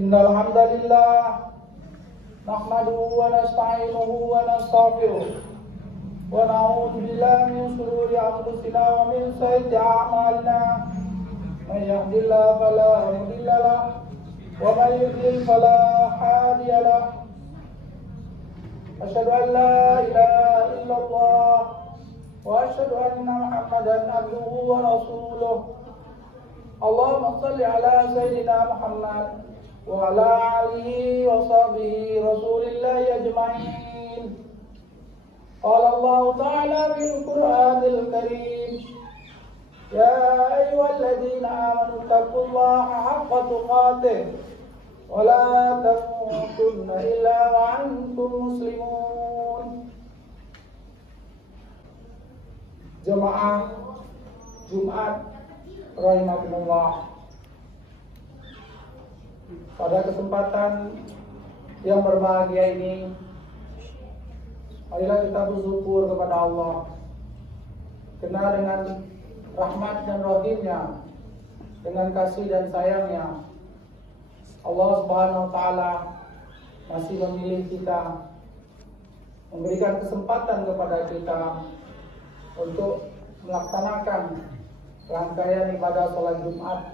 Innal hamdalillah nahmaduhu wa nasta'inuhu wa nastaghfiruh wa na'udzu billahi min shururi anfusina wa min sayyiati a'malina. May yahdihillahu fala mudilla lahu wa may yudlil fala hadiya lahu. Asyhadu an la ilaha illallah wa asyhadu anna Muhammadan abduhu wa rasuluh. Allahumma shalli ala sayyidina Muhammad wa ala alihi wa sahbihi rasulillahi ajma'in. Qala Allah ta'ala fil Qur'anil Karim, ya ayyuhalladzina amanu taqullaha haqqa tuqatih wa la tamutunna illa wa antum muslimun. Jemaah Jumat rahimakumullah, pada kesempatan yang berbahagia ini, marilah kita bersyukur kepada Allah, karena dengan rahmat dan rahimnya, dengan kasih dan sayangnya, Allah Subhanahu wa Ta'ala masih memilih kita, memberikan kesempatan kepada kita untuk melaksanakan rangkaian ibadah sholat Jumat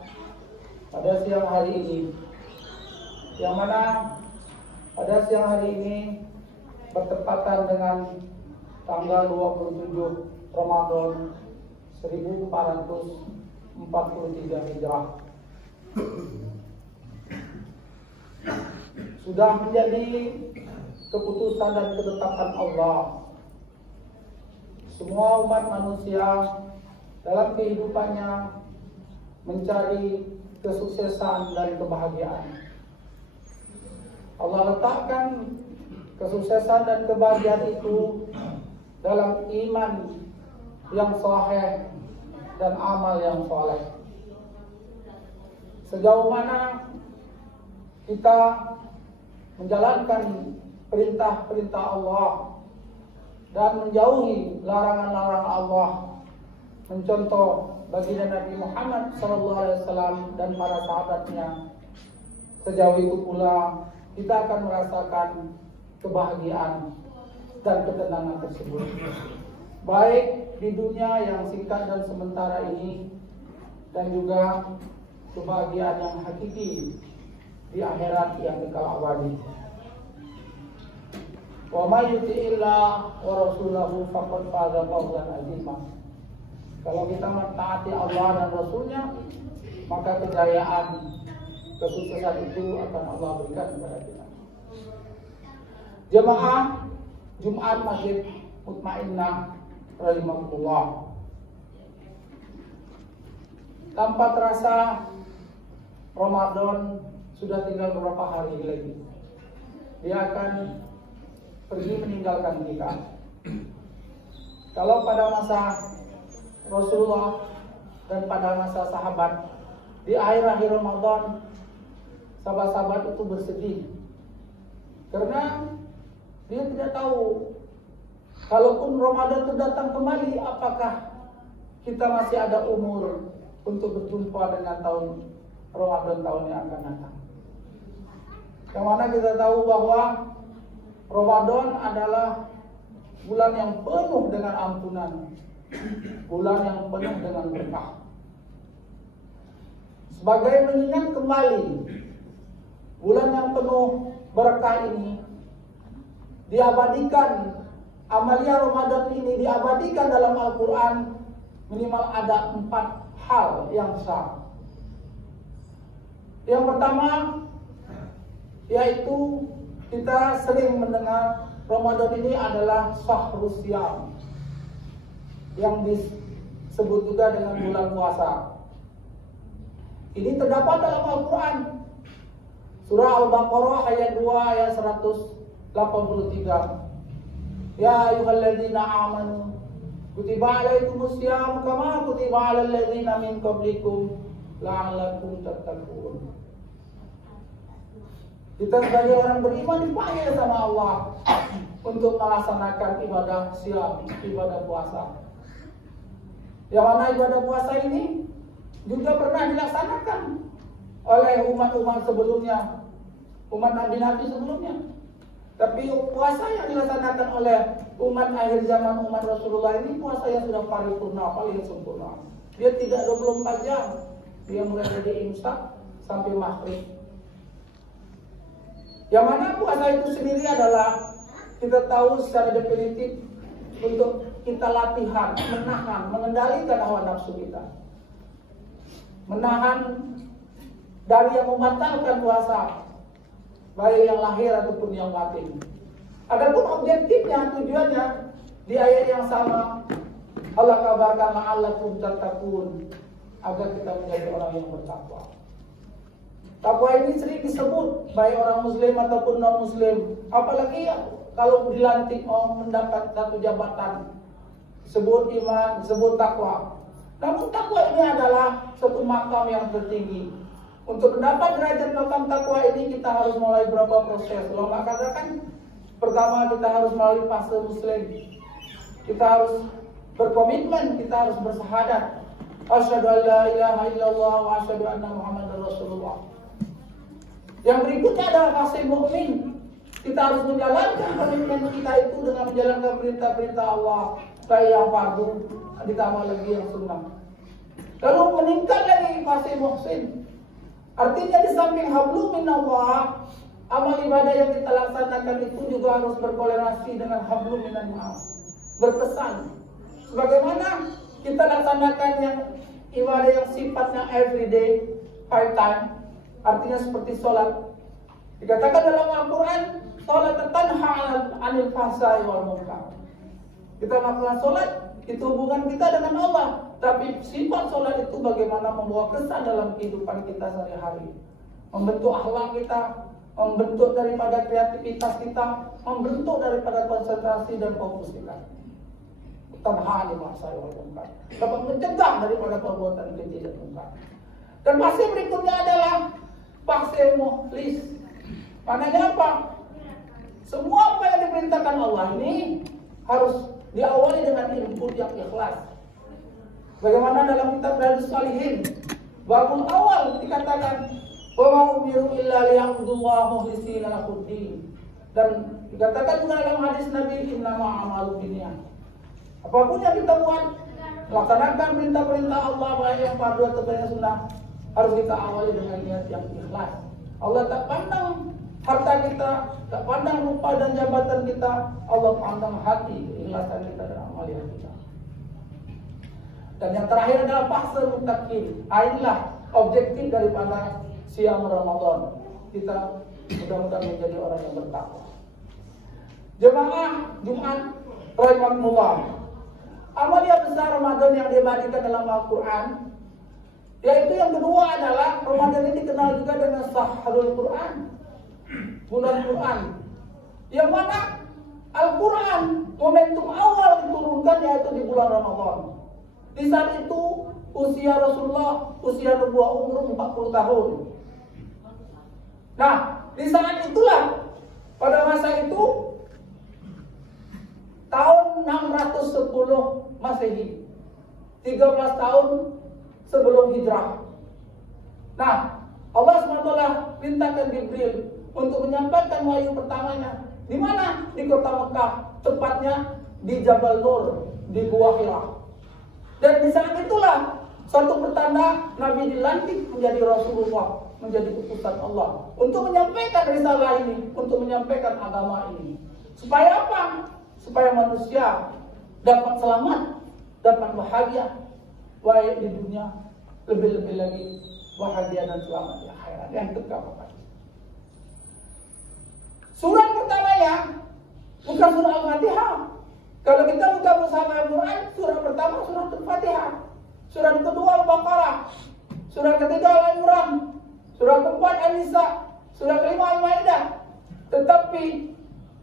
pada siang hari ini, yang mana pada siang hari ini bertepatan dengan tanggal 27 Ramadan 1443 Hijrah. Sudah menjadi keputusan dan ketetapan Allah, semua umat manusia dalam kehidupannya mencari kesuksesan dan kebahagiaan. Allah letakkan kesuksesan dan kebahagiaan itu dalam iman yang sahih dan amal yang saleh. Sejauh mana kita menjalankan perintah-perintah Allah dan menjauhi larangan-larangan Allah, mencontoh baginda Nabi Muhammad SAW dan para sahabatnya, sejauh itu pula kita akan merasakan kebahagiaan dan ketenangan tersebut, baik di dunia yang singkat dan sementara ini, dan juga kebahagiaan yang hakiki di akhirat yang kekal abadi. Wa may yuti'illah wa rasulahu faqad faza fawzan 'azima. Kalau kita mentaati Allah dan Rasulnya, maka kejayaan, kesuksesan itu akan Allah berikan kepada kita. Jemaah Jumat Masjid Mutmainnah rahimakumullah, tanpa terasa Ramadan sudah tinggal beberapa hari lagi. Dia akan pergi meninggalkan kita. Kalau pada masa Rasulullah dan pada masa sahabat, di akhir-akhir Ramadan, sahabat-sahabat itu bersedih karena dia tidak tahu kalaupun Ramadan itu datang kembali, apakah kita masih ada umur untuk berjumpa dengan tahun Ramadan tahun yang akan datang. Yang mana kita tahu bahwa Ramadan adalah bulan yang penuh dengan ampunan, bulan yang penuh dengan berkah. Sebagai mengingat kembali bulan yang penuh berkah ini, diabadikan, amalia Ramadan ini diabadikan dalam Al-Quran minimal ada 4 hal yang besar. Yang pertama, yaitu kita sering mendengar Ramadan ini adalah Syahrus Syam, yang disebut juga dengan bulan puasa. Ini terdapat dalam Al-Quran. Surah Al-Baqarah ayat 2 ayat 183. Ya ayyuhalladzina amanu kutiba alaikumusiyam kama kutiba alal ladzina min qablikum la'allakum tattaqun. Kita sebagai orang beriman dipanggil sama Allah untuk melaksanakan ibadah siam, ibadah puasa. Yang mana ibadah puasa ini juga pernah dilaksanakan oleh umat-umat sebelumnya, umat nabi-nabi sebelumnya. Tapi puasa yang dilaksanakan oleh umat akhir zaman, umat Rasulullah ini puasa yang sudah paripurna, paling sempurna. Dia tidak 24 jam, dia mulai dari imsak sampai maghrib. Yang mana puasa itu sendiri adalah kita tahu secara definitif untuk kita latihan, menahan, mengendalikan hawa nafsu kita. Menahan dari yang membatalkan puasa, baik yang lahir ataupun yang batin. Adapun objektifnya, tujuannya di ayat yang sama Allah kabarkan la'allakum tattaqun, agar kita menjadi orang yang bertakwa. Takwa ini sering disebut baik orang muslim ataupun non muslim, apalagi kalau dilantik mendapat satu jabatan, disebut iman, disebut takwa. Namun takwa ini adalah satu makam yang tertinggi. Untuk mendapat derajat makam takwa ini kita harus mulai berapa proses. Ulama katakan pertama kita harus melalui fase muslim. Kita harus berkomitmen, kita harus bersyahadat. Asyhadu an la ilaha illallah wa asyhadu anna Muhammadar Rasulullah. Yang berikutnya adalah fase mukmin. Kita harus menjalankan komitmen kita itu dengan menjalankan perintah-perintah Allah, baik yang fardu ditambah lagi yang sunnah. Lalu meningkat lagi fase muhsin. Artinya di samping hablum minallah, amal ibadah yang kita laksanakan itu juga harus berkolerasi dengan hablum minannas, berkesan. Sebagaimana kita laksanakan yang ibadah yang sifatnya everyday, five time, artinya seperti sholat. Dikatakan dalam Al-Quran, sholat tanha 'anil fahsya'i wal munkar. Kita melakukan sholat, itu hubungan kita dengan Allah. Tapi sifat sholat itu bagaimana membawa kesan dalam kehidupan kita sehari-hari, membentuk akhlak kita, membentuk daripada kreativitas kita, membentuk daripada konsentrasi dan fokus kita. Tanha 'anil fahsya'i wal munkar, dapat mencegah daripada perbuatan keji dan munkar. Dan fase berikutnya adalah fase mukhlis. Maknanya apa? Semua apa yang diperintahkan Allah ini harus diawali dengan input yang ikhlas. Bagaimana dalam kitab Riyadhus Shalihin, babul awal dikatakan wa ma umiru illa liya'budullaha mukhlishina lahuddin. Dan dikatakan juga dalam hadis Nabi innama a'malu binniyat. Apapun yang kita buat, laksanakan perintah-perintah Allah baik yang fardu atau yang sunnah, harus kita awali dengan niat yang ikhlas. Allah tak pandang harta kita, tak pandang rupa dan jabatan kita, Allah pandang hati, keikhlasan kita dan amalan kita. Dan yang terakhir adalah fase muttaqin. Inilah objektif daripada siam Ramadan. Kita mudah-mudahan menjadi orang yang bertakwa. Jemaah Jumat rahimakumullah. Amalia besar Ramadan yang diabadikan dalam Al-Quran, yaitu yang kedua adalah Ramadan ini dikenal juga dengan Syahrul Quran, bulan Quran, yang mana Al-Quran momentum awal diturunkan yaitu di bulan Ramadan. Di saat itu usia Rasulullah, usia nubuwah umur 40 tahun. Nah, di saat itulah pada masa itu tahun 610 Masehi, 13 tahun sebelum hijrah. Nah, Allah SWT perintahkan Jibril untuk menyampaikan wahyu pertamanya. Di mana? Di kota Mekah, tepatnya di Jabal Nur, di Gua Hira. Dan di saat itulah suatu pertanda Nabi dilantik menjadi Rasulullah, menjadi utusan Allah untuk menyampaikan risalah ini, untuk menyampaikan agama ini. Supaya apa? Supaya manusia dapat selamat, dapat bahagia, baik di dunia, lebih-lebih lagi bahagia dan selamat di akhirat yang kekal. Surat pertamanya bukan surah Al-Fatihah. Kalau kita buka bersama Al-Quran, surah pertama surah Al-Fatihah, surah kedua Al-Baqarah, surah ketiga Al-Imran. An-Nisa, surah kelima Al-Maidah. Tetapi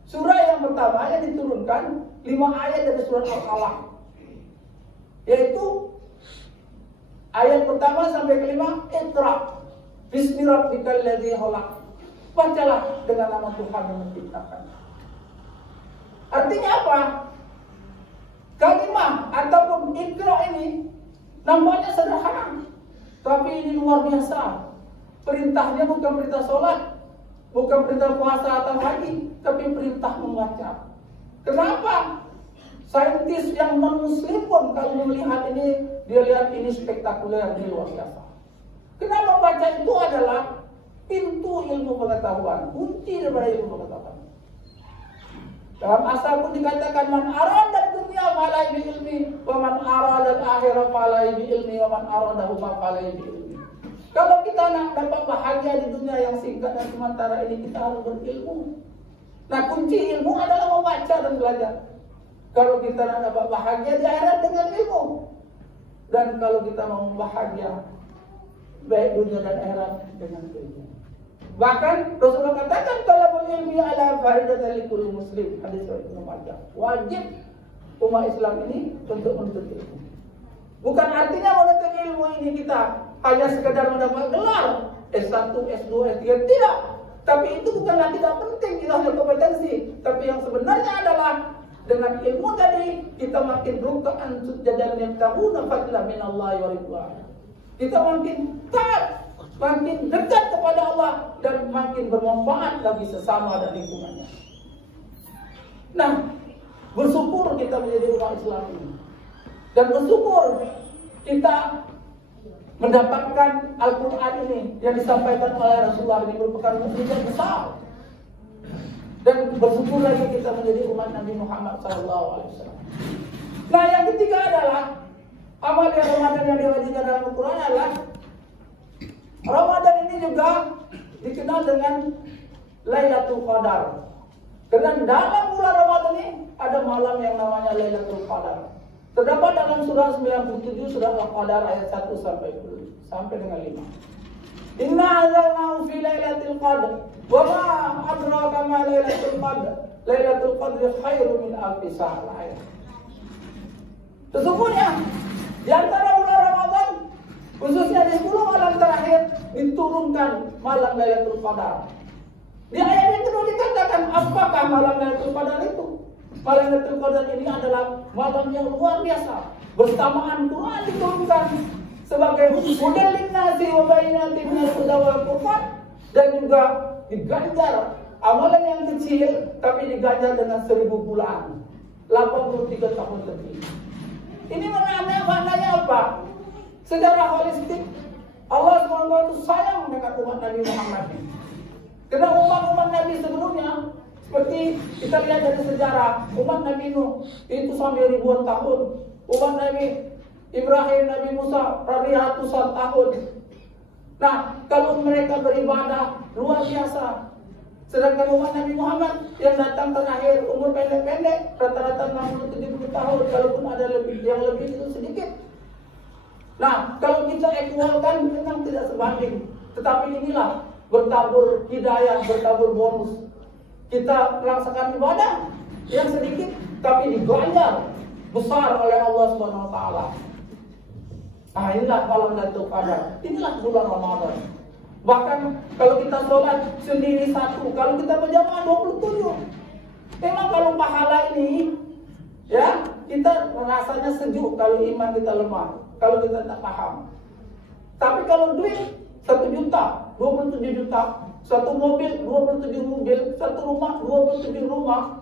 surah yang pertama yang diturunkan 5 ayat dari surah Al-Alaq, yaitu ayat pertama sampai kelima, Iqra bismi rabbikal ladzi khalaq. Bacalah dengan nama Tuhan yang menciptakan. Artinya apa? Kalimah ataupun Iqra ini nampaknya sederhana, tapi ini luar biasa. Perintahnya bukan perintah sholat, bukan perintah puasa atau haji, tapi perintah membaca. Kenapa? Saintis yang non-muslim pun kalau melihat ini, dia lihat ini spektakuler, ini luar biasa. Kenapa baca itu adalah pintu ilmu pengetahuan, kunci daripada ilmu pengetahuan. Dalam asal pun dikatakan man arada dunya falai bi ilmi, wa man arada al-akhirah falai bi ilmi, wa man arada huma falai bi ilmi. Kalau kita nak dapat bahagia di dunia yang singkat dan sementara ini, kita harus berilmu. Nah, kunci ilmu adalah membaca dan belajar. Kalau kita nak dapat bahagia di akhirat dengan ilmu, dan kalau kita mau bahagia baik dunia dan akhirat dengan ilmu. Bahkan Rasulullah katakan talabul ilmi ala faridatil likulli muslim, hadis riwayat Ibnu Majah. Wajib umat Islam ini untuk menuntut ilmu. Bukan artinya menuntut ilmu ini kita hanya sekedar mendapat gelar S1, S2, S3, tidak. Tapi itu bukanlah tidak penting, kita hanya kompetensi. Tapi yang sebenarnya adalah dengan ilmu tadi kita makin ruk'an sujadan yabtaguna fadlan minallahi wa ridwan. Kita makin taat, makin dekat kepada Allah, dan makin bermanfaat bagi sesama dan lingkungannya. Nah, bersyukur kita menjadi umat Islam ini, dan bersyukur kita mendapatkan Al-Quran ini yang disampaikan oleh Rasulullah, ini merupakan mukjizat besar. Dan bersyukur lagi kita menjadi umat Nabi Muhammad SAW. Nah, yang ketiga adalah amal yang Ramadan yang diwajibkan dalam Al-Quran adalah Ramadan ini juga dikenal dengan Lailatul Qadar. Karena dalam bulan Ramadan ini ada malam yang namanya Lailatul Qadar. Terdapat dalam surah 97 surah Al-Qadar ayat 1 sampai dengan 5. Inna anzalnahu fi lailatul qadr wa ma adraka ma lailatul qadr. Lailatul qadri khairun min alfi syahr. Sesungguhnya di antara bulan Ramadan, khususnya di 10 malam terakhir, diturunkan malam Lailatul Qadar. Di ayat yang kedua dikatakan, apakah malam Lailatul Qadar itu? Malam Lailatul Qadar ini adalah malam yang luar biasa. Bersamaan Quran diturunkan sebagai hudan linnasi wa bayyinatin minal huda wal furqan, dan juga diganjar amalan yang kecil tapi diganjar dengan 1000 bulan, 83 tahun lebih. Ini maknanya apa? Secara holistik Allah SWT sayang dengan umat Nabi Muhammad. Karena umat-umat Nabi sebelumnya, seperti kita lihat dari sejarah, umat Nabi Nuh itu sampai ribuan tahun, umat Nabi Ibrahim, Nabi Musa ratusan tahun. Nah, kalau mereka beribadah luar biasa. Sedangkan umat Nabi Muhammad yang datang terakhir umur pendek-pendek, rata-rata 60-70 tahun, kalaupun ada yang lebih itu sedikit. Nah, kalau kita ekualkan memang tidak sebanding. Tetapi inilah bertabur hidayah, bertabur bonus. Kita melaksanakan ibadah yang sedikit tapi diganjar besar oleh Allah Subhanahu wa taala. Nah, inilah malam Lailatul Qadar. Inilah bulan Ramadan. Bahkan kalau kita sholat sendiri satu, kalau kita berjamaah 27. Memang kalau pahala ini, ya, kita rasanya sejuk kalau iman kita lemah, kalau kita tak paham. Tapi kalau duit 1 juta, 27 juta, satu mobil 27 mobil, satu rumah 27 rumah,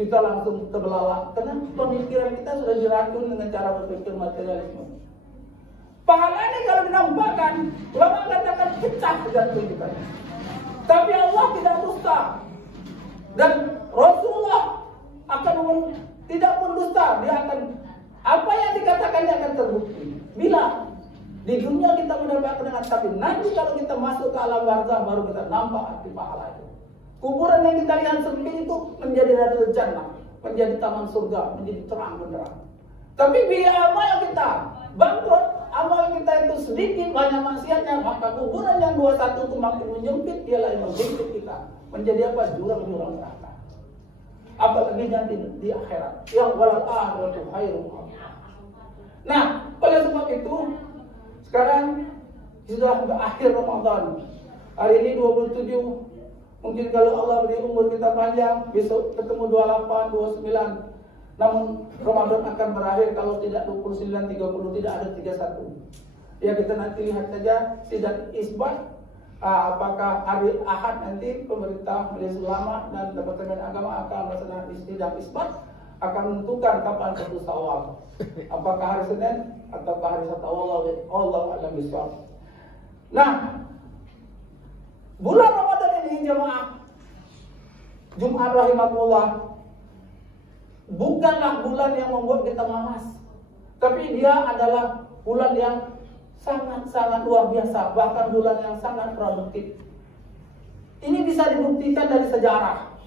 kita langsung terbelalak. Karena pemikiran kita sudah diracun dengan cara berpikir materialisme. Pahala ini kalau dinampakkan, ulama katakan pecah jantung kita. Tapi Allah tidak dusta, dan Rasulullah tidak pun dusta. Dia akan, apa yang dikatakannya akan terbukti. Bila di dunia kita mendapatkan dengan, tapi nanti kalau kita masuk ke alam barzah baru kita nampak arti pahala itu. Kuburan yang kita lihat sempit itu menjadi Darul Jannah, menjadi taman surga, menjadi terang benderang. Tapi bila amal kita bangkrut, amal kita itu sedikit, banyak maksiatnya, maka kuburan yang 21 itu makin menyempit, dialah yang menjemput kita menjadi apa? Jurang-jurang neraka. Apalagi nanti di akhirat, yang walal akhiratu khairum. Nah, oleh sebab itu sekarang sudah berakhir Ramadan. Hari ini 27. Mungkin kalau Allah beri umur kita panjang, besok ketemu 28, 29. Namun Ramadan akan berakhir kalau tidak 29, 30, tidak ada 31. Ya, kita nanti lihat saja sidang isbat. Apakah hari Ahad nanti pemerintah Majelis Ulama dan Departemen Agama akan melaksanakan sidang isbat, akan menentukan kapan satu Syawal. Apakah hari Senin ataukah hari Sabtu, Allah alam bisawab. Nah, bulan Ramadan ini jemaah Jumat rahimakumullah bukanlah bulan yang membuat kita malas, tapi dia adalah bulan yang sangat-sangat luar biasa, bahkan bulan yang sangat produktif. Ini bisa dibuktikan dari sejarah.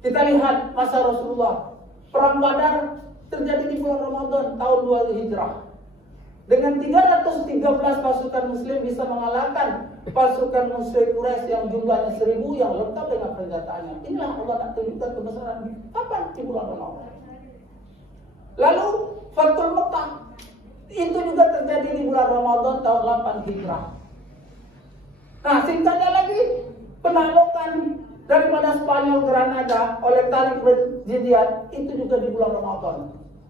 Kita lihat masa Rasulullah, perang Badar terjadi di bulan Ramadan tahun 2 Hijrah. Dengan 313 pasukan Muslim bisa mengalahkan pasukan musyrik Quraisy yang jumlahnya 1000 yang lengkap dengan senjataannya. Inilah Allah nak tunjukkan kebesaran kapan di bulan Ramadan. Lalu Fathul Mekah itu juga terjadi di bulan Ramadan tahun 8 Hijrah. Nah, singkatnya lagi, penaklukan daripada Spanyol Granada oleh Tariq Berjidiat itu juga di bulan Ramadan.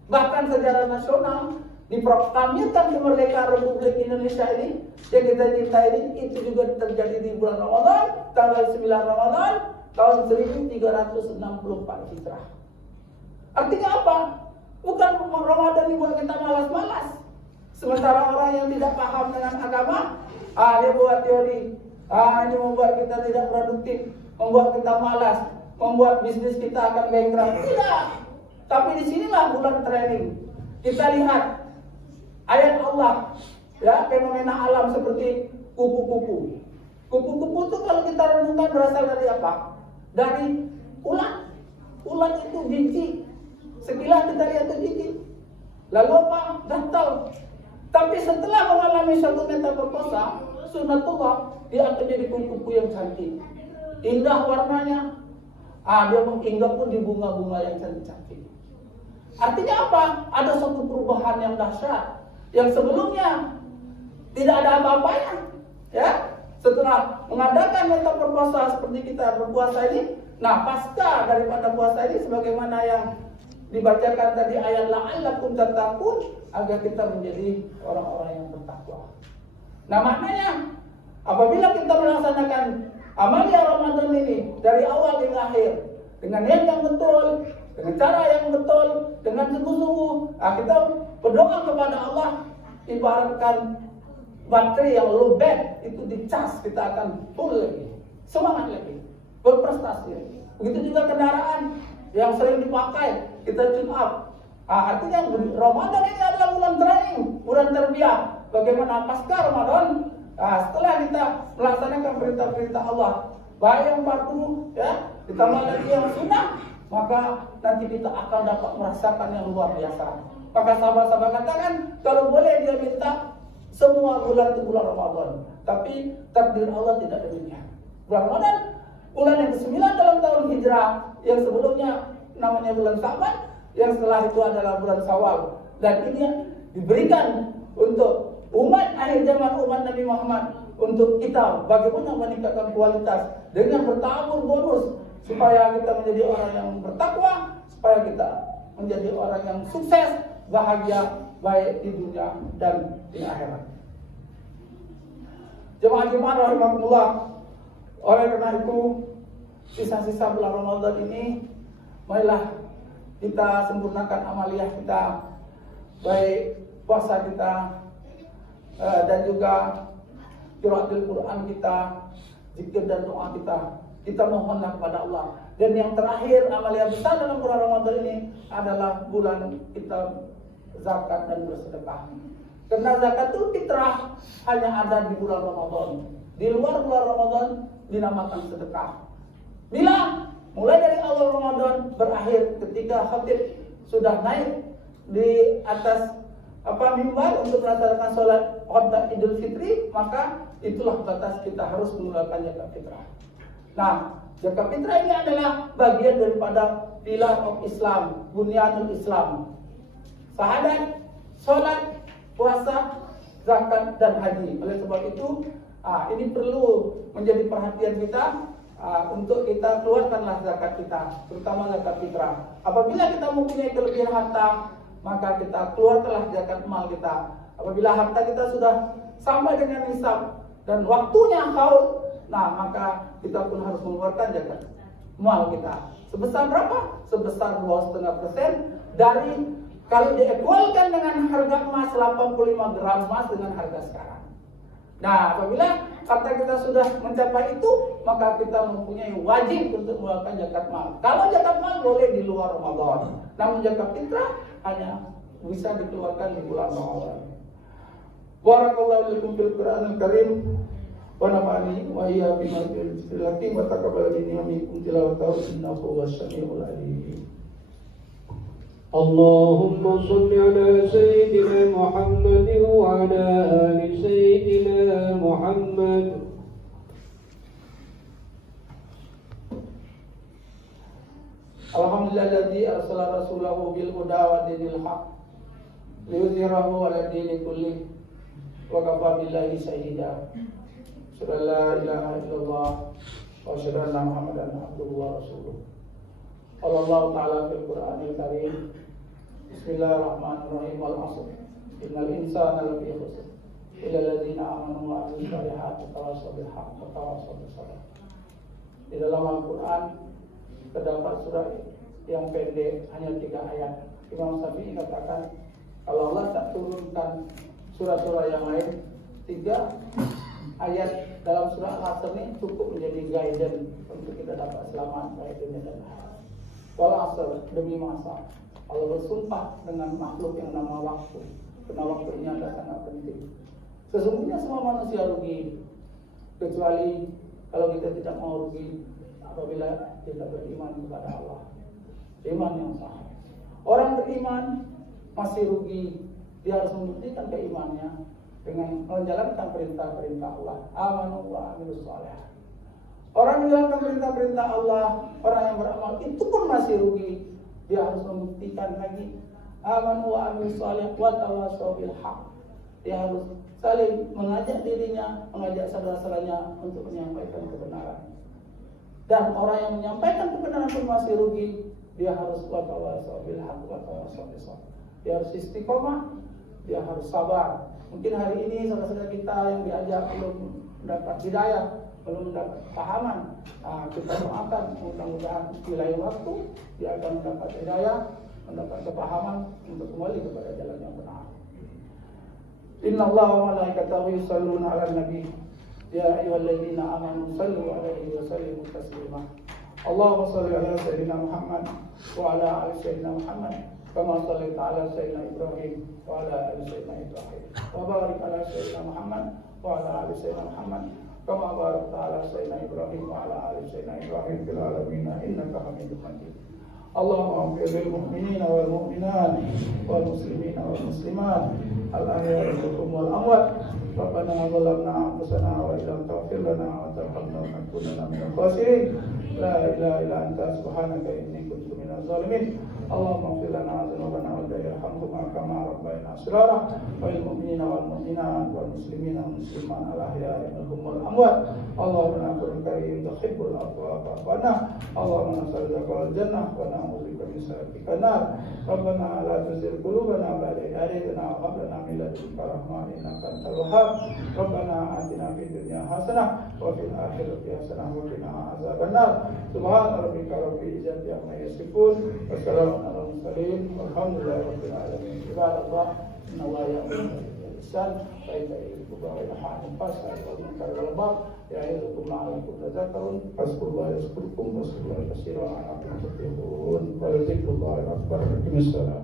Bahkan sejarah nasional diproklamirkan kemerdekaan Republik Indonesia ini yang kita cintai ini itu juga terjadi di bulan Ramadan, tanggal 9 Ramadan tahun 1364 Hijrah. Artinya apa? Bukan Ramadan ini buat kita malas-malas. Sementara orang yang tidak paham dengan agama, dia buat teori, ini membuat kita tidak produktif, membuat kita malas, membuat bisnis kita akan bankrupt. Tidak. Tapi disinilah bulan training. Kita lihat ayat Allah, ya, fenomena alam seperti kupu-kupu. Kupu-kupu itu kalau kita renungkan berasal dari apa? Dari ulat. Ulat itu jijik. Sekilas kita lihat itu jijik. Lalu apa? Gatal. Tapi setelah mengalami suatu metamorfosa, sunatullah, dia akan jadi kupu-kupu yang cantik. Indah warnanya. Dia menghinggap pun di bunga-bunga yang cantik-cantik. Artinya apa? Ada suatu perubahan yang dahsyat. Yang sebelumnya tidak ada apa-apanya, ya. Setelah mengadakan metamorfosa seperti kita berpuasa ini, nah pasca daripada puasa ini, sebagaimana yang dibacakan tadi ayat la'allakum tattaqun, agar kita menjadi orang-orang yang bertakwa. Nah maknanya apabila kita melaksanakan amalia Ramadan ini dari awal hingga akhir dengan niat yang betul, dengan cara yang betul, dengan sungguh-sungguh, kita berdoa kepada Allah, ibaratkan baterai yang low bed itu dicas, kita akan full lagi, semangat lagi, berprestasi lagi. Begitu juga kendaraan yang sering dipakai, kita tune up. Artinya Ramadan ini adalah bulan training, bulan terbiak. Bagaimana pasca Ramadan, setelah kita melaksanakan perintah-perintah Allah, baik yang fardu, ya, ditambah lagi yang sunnah, maka nanti kita akan dapat merasakan yang luar biasa. Maka sahabat-sahabat katakan, kalau boleh dia minta semua bulan itu bulan Ramadan, tapi takdir Allah tidak demikian. Bulan Ramadan, bulan yang ke-9 dalam tahun Hijrah, yang sebelumnya namanya bulan Sa'ban, yang setelah itu adalah bulan Syawal. Dan ini diberikan untuk umat akhir zaman, umat Nabi Muhammad, untuk kita bagaimana meningkatkan kualitas dengan bertabur bonus, supaya kita menjadi orang yang bertakwa, supaya kita menjadi orang yang sukses, bahagia, baik di dunia dan di akhirat. Jemaah-jemaah rahimakumullah, oleh karena itu sisa-sisa bulan Ramadan ini, marilah kita sempurnakan amaliyah kita, baik puasa kita dan juga qiraatul Quran kita, zikir dan doa kita. Kita mohonlah kepada Allah. Dan yang terakhir, amaliyah besar dalam bulan Ramadan ini adalah bulan kita zakat dan bersedekah. Karena zakat itu fitrah hanya ada di bulan Ramadan. Di luar bulan Ramadan dinamakan sedekah. Bila mulai dari awal Ramadan berakhir ketika khatib sudah naik di atas mimbar untuk melaksanakan sholat Idul Fitri, maka itulah batas kita harus mengeluarkan zakat fitrah. Nah, zakat fitrah ini adalah bagian daripada pilar of Islam, bunyanul Islam. Syahadat, sholat, puasa, zakat, dan haji. Oleh sebab itu, ini perlu menjadi perhatian kita untuk kita keluarkanlah zakat kita, terutama zakat fitrah. Apabila kita mempunyai kelebihan harta, maka kita keluarkanlah zakat mal kita. Apabila harta kita sudah sampai dengan nisab dan waktunya haul, maka kita pun harus mengeluarkan zakat mal kita. Sebesar berapa? Sebesar 2,5% dari, kalau diequalkan dengan harga emas 85 gram emas dengan harga sekarang. Nah, apabila harta kita sudah mencapai itu, maka kita mempunyai wajib untuk mengeluarkan zakat mal. Kalau zakat mal boleh di luar Ramadan, namun zakat fitrah hanya bisa dikeluarkan di bulan Ramadan. Barakallahu lakum fil Qur'anil Karim wa nafa'ani wa iyyakum bima fihi lakum wa taqabbal minni tilawatahu innahu was-sami'ul 'alim. Allahumma shalli ala sayyidina Muhammad wa ala ali sayyidina Muhammad. Alhamdulillahilladzi arsala rasulahu bil huda wa dinil haqq liyudhhirahu 'ala dini kulli wa kafa billahi shahida. Shalla la ilaha illallah wa asyhadu anna Muhammadan abduhu wa rasuluh. Allah Ta'ala fil Qur'anil Karim. Bismillahirrahmanirrahim. Wal 'ashr. Innal insana lafi khusr. Illa alladziina aamanu wa 'amilus shalihati wa tawassaw bil haqqi wa tawassaw bis sabr. Di dalam Al-Qur'an terdapat surah yang pendek, hanya 3 ayat. Imam Syafi'i katakan, kalau Allah tak turunkan surah-surah yang lain, 3 ayat dalam surah Al-Asr ini cukup menjadi guidance untuk kita dapat selamat baik dunia dan akhirat. Wal 'ashr, demi masa, Allah bersumpah dengan makhluk yang nama waktu, karena waktu ini adalah sangat penting. Sesungguhnya semua manusia rugi, kecuali kalau kita tidak mau rugi apabila kita beriman kepada Allah, iman yang sah. Orang beriman masih rugi, dia harus membuktikan keimannya dengan menjalankan perintah-perintah Allah. Amanu wa amilus shalihah. Orang yang menjalankan perintah-perintah Allah, orang yang beramal itu pun masih rugi. Dia harus membuktikan lagi. Amanu wa amilus shalihah wa tawassaw bil haqq. Dia harus saling mengajak dirinya, mengajak saudara-saudaranya untuk menyampaikan kebenaran. Dan orang yang menyampaikan kebenaran pun masih rugi. Dia harus wa tawassaw bil haqq wa tawassaw bis sabr. Dia harus istiqomah, dia harus sabar. Mungkin hari ini saudara-saudara kita yang diajak belum mendapat hidayah, belum mendapat pahaman. Kita doakan mudah-mudahan di lain waktu dia akan mendapat hidayah, mendapat kepahaman untuk kembali kepada jalan yang benar. Inna Allah wa malaikatahu yusalluna 'alan nabi. Ya ayyuhalladzina amanu sallu 'alaihi wa sallimu taslima. Allahumma shalli 'ala sayyidina Muhammad wa 'ala ali sayyidina Muhammad kama shallaita 'ala sayyidina Ibrahim wa 'ala ali sayyidina Ibrahim. Wa barik 'ala sayyidina Muhammad wa 'ala ali sayyidina Muhammad kama barakta 'ala sayyidina Ibrahim wa 'ala ali sayyidina Ibrahim fil 'alamin innaka Hamidum Majid. Allahumma ighfir lil mu'minina wal mu'minat wal muslimina wal muslimat al ahya'i minhum wal amwat. Rabbana zalamna anfusana wa illam taghfir lana wa tarhamna lanakunanna minal khasirin. La ilaha illa anta subhanaka inni kuntu minaz zalimin. Allahumma ighfir lana dzunubana wa yarhamhuma kama rabbayana shighara wa lil mu'minina wal mu'minat wal muslimina wal muslimat al ahya'i minhum wal amwat. Allahumma anta karim tuhibbul afwa fa'fu anna. Allahumma nas'aluka al jannah wa na'udzubika min sakhatika nar. Rabbana la tuzigh qulubana ba'da idh hadaytana wa hab lana min ladunka rahmah innaka antal wahhab. Rabbana atina fid dunya hasanah wa fil akhirati hasanah wa qina adzabannar. Subhana rabbika rabbil izzati amma yasifun wa salamun alal mursalin walhamdulillahi rabbil alamin. Ibadallah, inna Allaha ya'muru bil ihsan wa ita'i dzil qurba wa yanha 'anil fahsya'i wal munkari wal baghi ya'idukum la'allakum tadhakkarun. Fazkurullaha yazkurkum wazkurullaha katsiran la'allakum tuflihun. Wa dzikrullahi akbar. Bismillah.